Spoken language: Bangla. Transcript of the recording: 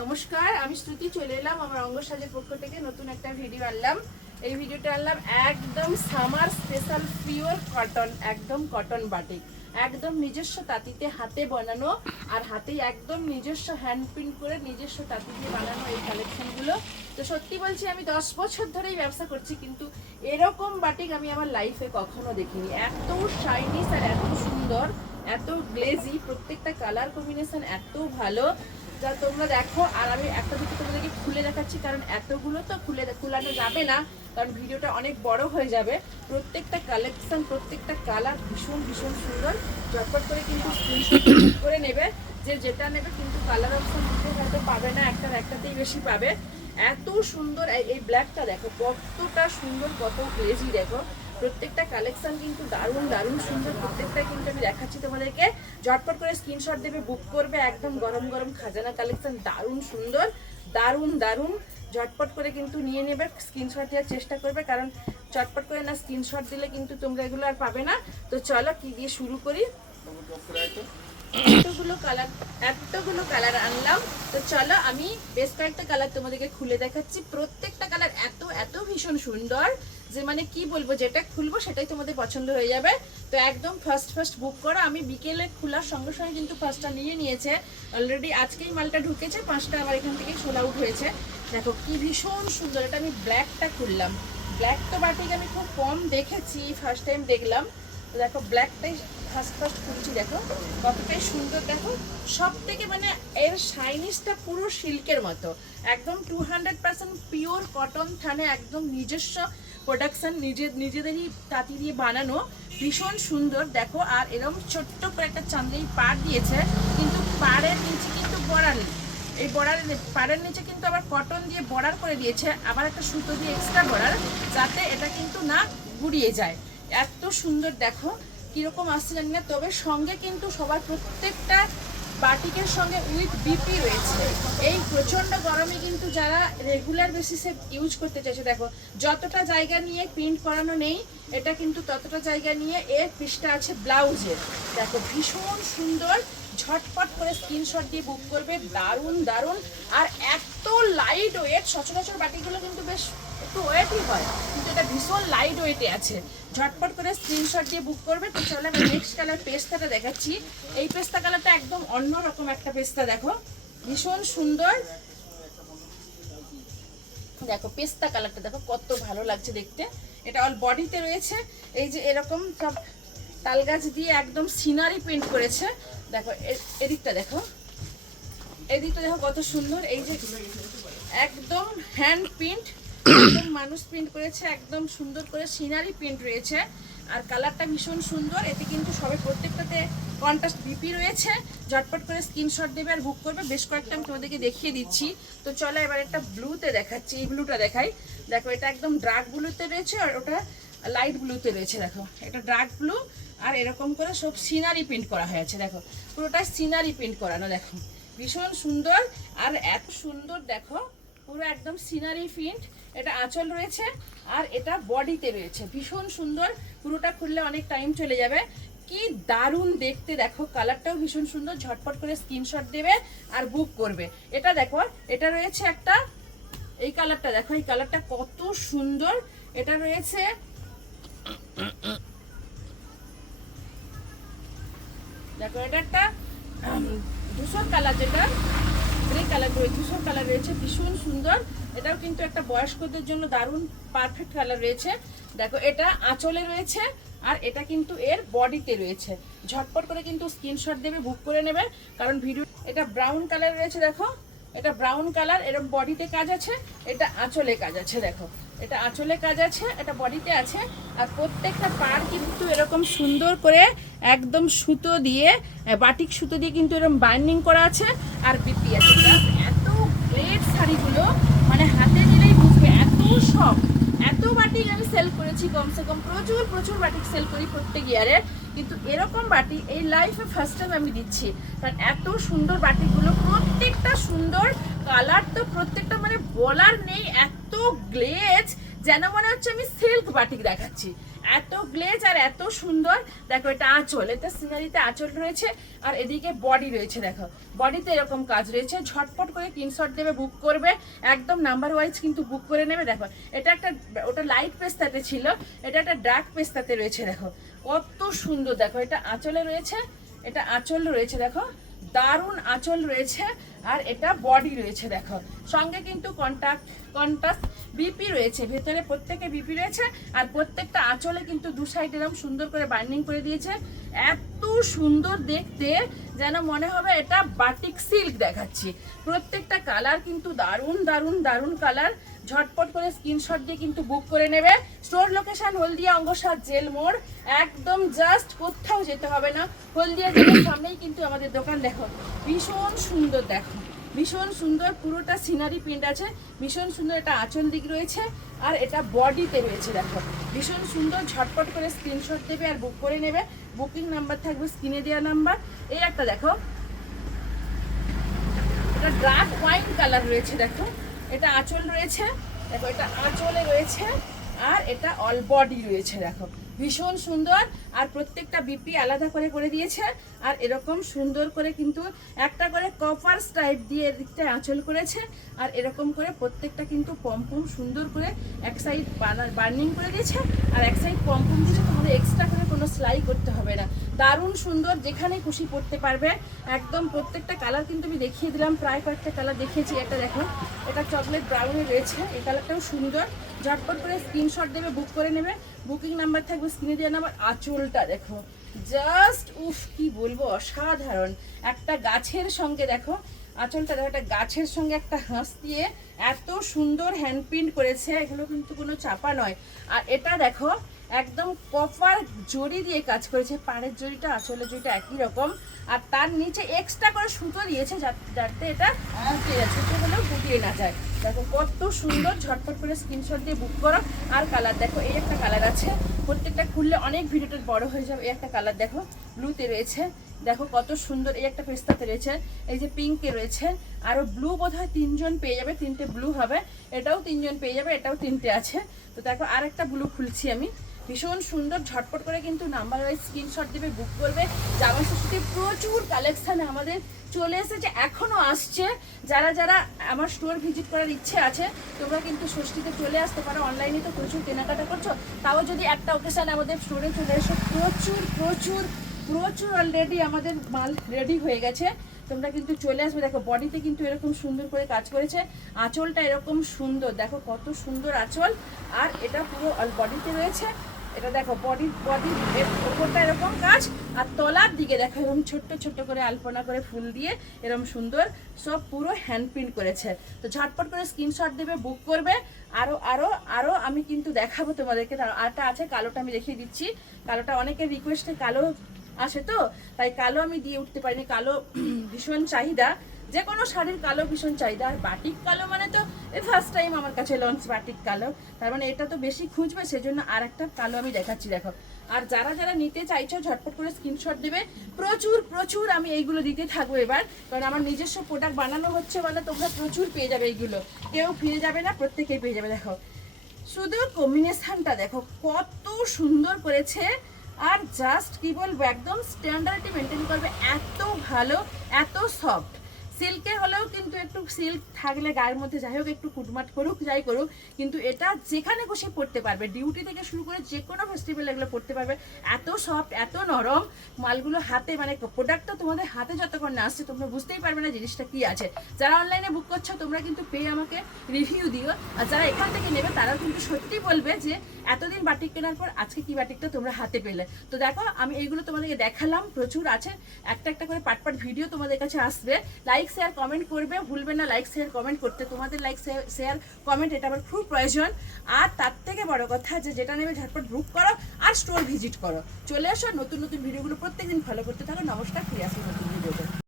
নমস্কার, আমি শ্রুতি চলে এলাম আমার অঙ্গ সাজের পক্ষ থেকে নতুন একটা ভিডিও আনলাম। এই ভিডিওটা আনলাম একদম সামার স্পেশাল পিওর কটন, একদম কটন বাটিক, একদম নিজস্ব তাঁতিতে হাতে বানানো আর হাতেই একদম নিজস্ব হ্যান্ড প্রিন্ট করে নিজস্ব তাঁতি দিয়ে বানানো এই কালেকশনগুলো। তো সত্যি বলছি, আমি 10 বছর ধরেই ব্যবসা করছি, কিন্তু এরকম বাটিক আমি আমার লাইফে কখনো দেখিনি। এত শাইনিস আর এত সুন্দর, এত গ্লেজি, প্রত্যেকটা কালার কম্বিনেশন এত ভালো যা তোমরা দেখো। আর আমি একটা দুটো তোমাদেরকে খুলে দেখাচ্ছি, কারণ এতগুলো তো খুলানো যাবে না, কারণ ভিডিওটা অনেক বড় হয়ে যাবে। প্রত্যেকটা কালেকশন, প্রত্যেকটা কালার ভীষণ ভীষণ সুন্দর। চটপট করে কিন্তু স্ক্রিনশট করে নেবে, যে যেটা নেবে কিন্তু কালার অপশন দুটো হয়তো পাবে না, একটাতেই বেশি পাবে। এত সুন্দর এই ব্ল্যাকটা দেখো কতটা সুন্দর, কত গ্লেজি দেখো। প্রত্যেকটা কালেকশন কিন্তু দারুণ দারুণ সুন্দর, প্রত্যেকটা কিন্তু আমি দেখাচ্ছি তোমাদেরকে। ঝটপট করে স্ক্রিনশট দেবে, বুক করবে। একদম গরম গরম খাজানা কালেকশন, দারুণ সুন্দর, দারুণ দারুণ। ঝটপট করে কিন্তু নিয়ে নেবে, স্ক্রিনশট দেওয়ার চেষ্টা করবে, কারণ চটপট করে না স্ক্রিনশট দিলে কিন্তু তোমরা এগুলো আর পাবে না। তো চলো কি দিয়ে শুরু করি। এতগুলো কালার আনলাম, তো চলো আমি বেশ কয়েকটা কালার তোমাদেরকে খুলে দেখাচ্ছি। প্রত্যেকটা কালার এত এত ভীষণ সুন্দর যে মানে কি বলবো, যেটা খুলবো সেটাই তোমাদের পছন্দ হয়ে যাবে। তো একদম ফার্স্ট বুক করো। আমি বিকেলে খোলার সঙ্গে সঙ্গে কিন্তু 5টা নিয়ে নিয়েছে অলরেডি, আজকেই মালটা ঢুকেছে, 5টা আমার এখান থেকে সোল আউট হয়েছে। দেখো কি ভীষণ সুন্দর। এটা আমি ব্ল্যাকটা খুললাম। ব্ল্যাক তো বাটিক আমি খুব কম দেখেছি, ফার্স্ট টাইম দেখলাম। তো দেখো ব্ল্যাকটাই ফার্স্ট খুলছি, দেখো কতটাই সুন্দর। দেখো সব থেকে মানে এর শাইনিসটা পুরো সিল্কের মতো, একদম 200% পিওর কটন থানে, একদম নিজস্ব প্রোডাকশন, নিজেদেরই তাঁতি দিয়ে বানানো, ভীষণ সুন্দর দেখো। আর এরকম ছোট্ট করে একটা চাঁদেই পাড় দিয়েছে, কিন্তু পাড়ের নিচে কিন্তু বর্ডার নেই। এই পাড়ের নিচে কিন্তু আবার কটন দিয়ে বর্ডার করে দিয়েছে, আবার একটা সুতো দিয়ে এক্সট্রা বর্ডার, যাতে এটা কিন্তু না গুড়িয়ে যায়। এত সুন্দর দেখো কিরকম আসছে জানি না, তবে সঙ্গে কিন্তু সবার প্রত্যেকটা বাটিকের সঙ্গে উইথ বিপি রয়েছে। এই প্রচন্ড গরমে কিন্তু যারা রেগুলার বেসিসে ইউজ করতে চাইছে, দেখো যতটা জায়গা নিয়ে প্রিন্ট করানো নেই, এটা কিন্তু ততটা জায়গা নিয়ে এর পিসটা আছে ব্লাউজের। দেখো ভীষণ সুন্দর, ঝটপট করে স্ক্রিনশট দিয়ে বুক করবে, দারুণ দারুণ। আর এত লাইট ওয়েট, সচরাচর বাটিগুলো কিন্তু বেশ একটু ওয়েটই হয়, কিন্তু এটা ভীষণ লাইট ওয়েটে আছে। ঝটপট করে স্ক্রিনশট দিয়ে বুক করবে। তো চলো আমি নেক্সট কালার পেস্তাটা দেখাচ্ছি। এই পেস্তা কালারটা একদম অন্যরকম একটা পেস্তা, দেখো ভীষণ সুন্দর। দেখো পেস্তা কালারটা দেখো কত ভালো লাগছে দেখতে। এটা অল বডিতে রয়েছে, এই যে এরকম সব তাল গাছ দিয়ে একদম সিনারি প্রিন্ট করেছে। দেখো এদিকটা দেখো, এদিকটা দেখো কত সুন্দর। এই যে একদম হ্যান্ড প্রিন্ট, একদম মানুষ প্রিন্ট করেছে, একদম সুন্দর করে সিনারি প্রিন্ট রয়েছে। আর কালারটা ভীষণ সুন্দর। এতে কিন্তু সবে প্রত্যেকটাতে কন্ট্রাস্ট বিপি রয়েছে। ঝটপট করে স্ক্রিনশট দেবে আর বুক করবে। বেশ কয়েকটা আমি তোমাদেরকে দেখিয়ে দিচ্ছি। তো চলো এবার একটা ব্লুতে দেখাচ্ছি, এই ব্লুটা দেখাই। দেখো এটা একদম ডার্ক ব্লুতে রয়েছে, আর ওটা লাইট ব্লুতে রয়েছে। দেখো এটা ডার্ক ব্লু, আর এরকম করে সব সিনারি প্রিন্ট করা হয়েছে। দেখো পুরোটা সিনারি প্রিন্ট করানো, দেখো ভীষণ সুন্দর। আর এত সুন্দর দেখো পুরো একদম সিনারি প্রিন্ট। এটা আঁচল রয়েছে আর এটা বডিতে রয়েছে, ভীষণ সুন্দর। পুরোটা খুললে অনেক টাইম চলে যাবে, কি দারুণ দেখতে। দেখো কালারটাও ভীষণ সুন্দর। ঝটপট করে স্ক্রিনশট দেবে আর বুক করবে। এটা দেখো, এটা রয়েছে একটা, এই কালারটা দেখো, এই কালারটা কত সুন্দর। এটা রয়েছে দেখো, এটা একটা ধূসর কালার, যেটা গ্রে কালার রয়েছে, ধূসর কালার রয়েছে, ভীষণ সুন্দর। এটাও কিন্তু একটা বয়স্কদের জন্য দারুণ পারফেক্ট কালার রয়েছে। দেখো এটা আঁচলে রয়েছে, আর এটা কিন্তু এর বডিতে রয়েছে। ঝটপট করে কিন্তু স্ক্রিনশট দেবে, বুক করে নেবে, কারণ ভিডিও। এটা ব্রাউন কালার রয়েছে, দেখো এটা ব্রাউন কালার, এরকম বডিতে কাজ আছে, এটা আঁচলে কাজ আছে। দেখো এটা আঁচলে কাজ আছে, এটা বডিতে আছে। আর প্রত্যেকটা পার কিন্তু এরকম সুন্দর করে একদম সুতো দিয়ে, বাটিক সুতো দিয়ে কিন্তু এরকম বাইন্ডিং করা আছে, আর বিপি আছে। এত গ্রেট শাড়িগুলো মানে হাতে নিলেই বুঝবে, এত সব। এত বাটিক আমি সেল করেছি, কমসে কম প্রচুর বাটিক সেল করি প্রত্যেক ইয়ারে, কিন্তু এরকম বাটি এই লাইফে ফার্স্ট টাইম আমি দিচ্ছি। কারণ এত সুন্দর বাটিকগুলো, প্রত্যেকটা সুন্দর, কালার তো প্রত্যেকটা মানে বলার নেই, এত গ্লেজ যেন মনে হচ্ছে আমি সিল্ক বাটিক দেখাচ্ছি, এত গ্লেজ আর এত সুন্দর। দেখো এটা আঁচল, এটা সিনারিতে আঁচল রয়েছে আর এদিকে বডি রয়েছে। দেখো বডিতে এরকম কাজ রয়েছে, ঝটপট করে স্ক্রিনশট দেবে, বুক করবে, একদম নাম্বার ওয়াইজ কিন্তু বুক করে নেবে। দেখো এটা একটা, ওটা লাইট পেস্তাতে ছিল, এটা একটা ডার্ক পেস্তাতে রয়েছে। দেখো কত সুন্দর, দেখো এটা আঁচলে রয়েছে, এটা আঁচল রয়েছে, দেখো দারুণ আঁচল রয়েছে আর এটা বডি রয়েছে। দেখো সঙ্গে কিন্তু কন্ট্রাস্ট বিপি রয়েছে, ভেতরে প্রত্যেকে বিপি রয়েছে আর প্রত্যেকটা আঁচলে কিন্তু দু সাইড এরকম সুন্দর করে বাইন্ডিং করে দিয়েছে। এত সুন্দর দেখতে, যেন মনে হবে এটা বাটিক সিল্ক দেখাচ্ছি। প্রত্যেকটা কালার কিন্তু দারুণ দারুণ দারুণ কালার। ঝটপট করে স্ক্রিনশট দিয়ে কিন্তু বুক করে নেবে। স্টোর লোকেশন হলদিয়া অঙ্গসার জেল মোড়, একদম জাস্ট কোথাও যেতে হবে না, হলদিয়া জেলের সামনেই কিন্তু আমাদের দোকান। দেখো ভীষণ সুন্দর, দেখো ভীষণ সুন্দর, পুরোটা সিনারি প্রিন্ট আছে, ভীষণ সুন্দর। এটা আঁচল দিক রয়েছে আর এটা বডিতে রয়েছে। দেখো ভীষণ সুন্দর, ঝটপট করে স্ক্রিনশট দেবে আর বুক করে নেবে। বুকিং নাম্বার থাকবে স্ক্রিনে দেওয়া নাম্বার। এই একটা দেখো, এটা ডার্ক ওয়াইন কালার রয়েছে। দেখো এটা আঁচল রয়েছে, দেখো এটা আঁচলে রয়েছে আর এটা অল বডি রয়েছে। দেখো ভীষণ সুন্দর আর প্রত্যেকটা বিপি আলাদা করে করে দিয়েছে আর এরকম সুন্দর করে কিন্তু একটা করে কপার স্টাইপ দিয়ে এদিকটা আঁচল করেছে আর এরকম করে প্রত্যেকটা কিন্তু পম্পম সুন্দর করে এক সাইড বার্নিং করে দিয়েছে আর এক সাইড পম্পম দিয়েছে। তোমাদের এক্সট্রা করে কোনো সেলাই করতে হবে না, দারুণ সুন্দর, যেখানে খুশি পড়তে পারবে। একদম প্রত্যেকটা কালার কিন্তু আমি দেখিয়ে দিলাম, প্রায় কয়েকটা কালার দেখিয়েছি। একটা দেখো এটা চকলেট ব্রাউনে রয়েছে, এই কালারটাও সুন্দর। ঝটপট করে স্ক্রিনশট দেবে, বুক করে নেবে। বুকিং নাম্বার থাকবে স্ক্রিনে দেওয়া নাম্বার। আঁচলটা দেখো জাস্ট উফ, কি বলবো, অসাধারণ। একটা গাছের সঙ্গে দেখো আঁচলটা, দেখো একটা গাছের সঙ্গে একটা হাঁস দিয়ে এত সুন্দর হ্যান্ড প্রিন্ট করেছে, এগুলো কিন্তু কোনো চাপা নয়। আর এটা দেখো একদম কপার জড়ি দিয়ে কাজ করেছে, পাড়ের জড়িটা আঁচলের জড়িটা একই রকম আর তার নিচে এক্সট্রা করে সুতো দিয়েছে যাতে এটা গুটিয়ে যায়, ছোটো হলেও গুটিয়ে না যায়। দেখো কত সুন্দর, ঝটপট করে স্ক্রিনশট দিয়ে বুক করো। আর কালার দেখো, এই একটা কালার আছে, প্রত্যেকটা খুললে অনেক ভিডিওটা বড় হয়ে যাবে। এই একটা কালার দেখো ব্লুতে রয়েছে, দেখো কত সুন্দর। এই একটা পেস্তাতে রয়েছে, এই যে পিঙ্কে রয়েছে, আরও ব্লু বোধহয় 3জন পেয়ে যাবে, 3টে ব্লু হবে, এটাও 3জন পেয়ে যাবে, এটাও 3টে আছে। তো দেখো আর একটা ব্লু খুলছি আমি, ভীষণ সুন্দর। ঝটপট করে কিন্তু নাম্বার ওয়াইজ স্ক্রিনশট দেবে, বুক করবে। জামা ষষ্ঠীতে প্রচুর কালেকশান আমাদের চলে এসেছে, এখনও আসছে। যারা যারা আমার স্টোর ভিজিট করার ইচ্ছে আছে তোমরা কিন্তু ষষ্ঠীতে চলে আসতে পারো। অনলাইনে তো প্রচুর কেনাকাটা করছো, তাও যদি একটা অকেশান আমাদের স্টোরে চলে এসো, প্রচুর প্রচুর প্রচুর অলরেডি আমাদের মাল রেডি হয়ে গেছে, তোমরা কিন্তু চলে আসবে। দেখো বডিতে কিন্তু এরকম সুন্দর করে কাজ করেছে, আঁচলটা এরকম সুন্দর, দেখো কত সুন্দর আঁচল আর এটা পুরো বডিতে রয়েছে। এটা দেখো বডির ওপরটা এরকম কাজ আর তলার দিকে দেখো এরকম ছোট্ট ছোট্ট করে আলপনা করে ফুল দিয়ে এরকম সুন্দর সব পুরো হ্যান্ড প্রিন্ট করেছে। তো ঝটপট করে স্ক্রিনশট দেবে, বুক করবে। আরও আরও আরও আমি কিন্তু দেখাবো তোমাদেরকে। আরটা আছে, কালোটা আমি দেখিয়ে দিচ্ছি। কালোটা অনেকের রিকোয়েস্টে কালো আসে, তো তাই কালো আমি দিয়ে উঠতে পারিনি। কালো ভীষণ চাহিদা, যে কোনো শাড়ির কালো ভীষণ চাহিদা। আর বাটিক কালো মানে তো এই ফার্স্ট টাইম আমার কাছে লঞ্চ বাটিক কালো, তার মানে এটা তো বেশি খুঁজবে, সেজন্য আর একটা কালো আমি দেখাচ্ছি। দেখো আর যারা যারা নিতে চাইছো ঝটপট করে স্ক্রিনশট দেবে। প্রচুর প্রচুর আমি এইগুলো দিতে থাকবো এবার, কারণ আমার নিজস্ব প্রোডাক্ট বানানো হচ্ছে বলে তোমরা প্রচুর পেয়ে যাবে এইগুলো, কেউ ফিরে যাবে না, প্রত্যেকেই পেয়ে যাবে। দেখো শুধু কম্বিনেশনটা দেখো কত সুন্দর করেছে আর জাস্ট কি বলবো, একদম স্ট্যান্ডার্ডটি মেনটেন করবে, এত ভালো, এত সফট। সিল্কের হলেও কিন্তু একটু সিল্ক থাকলে গায়ের মধ্যে যাই হোক একটু কুটমাট করুক যাই করুক, কিন্তু এটা যেখানে বসে পড়তে পারবে, ডিউটি থেকে শুরু করে যে কোনো ফেস্টিভ্যাল এগুলো পড়তে পারবে। এত সফট, এত নরম মালগুলো, হাতে মানে প্রোডাক্টটা তোমাদের হাতে যতক্ষণ না আসছে তোমরা বুঝতেই পারবে না জিনিসটা কি আছে। যারা অনলাইনে বুক করছো তোমরা কিন্তু পেয়ে আমাকে রিভিউ দিও, আর যারা এখান থেকে নেবে তারাও কিন্তু সত্যি বলবে যে এতদিন বাটিক কেনার পর আজকে কি বাটিকটা তোমরা হাতে পেলে। তো দেখো আমি এইগুলো তোমাদেরকে দেখালাম, প্রচুর আছে, একটা একটা করে পার্ট পার্ট ভিডিও তোমাদের কাছে আসবে। লাইক শেয়ার কমেন্ট করবে, ভুলবে না লাইক শেয়ার কমেন্ট করতে, তোমাদের লাইক শেয়ার কমেন্ট এটা আমার খুব প্রয়োজন। আর তার থেকে বড় কথা যে যেটা নেবে ঝটপট বুক করো আর স্টোর ভিজিট করো, চলে আসো, নতুন নতুন ভিডিওগুলো প্রত্যেকদিন ফলো করতে থাকো। নমস্কার, ফিরে আসো নতুন ভিডিওতে।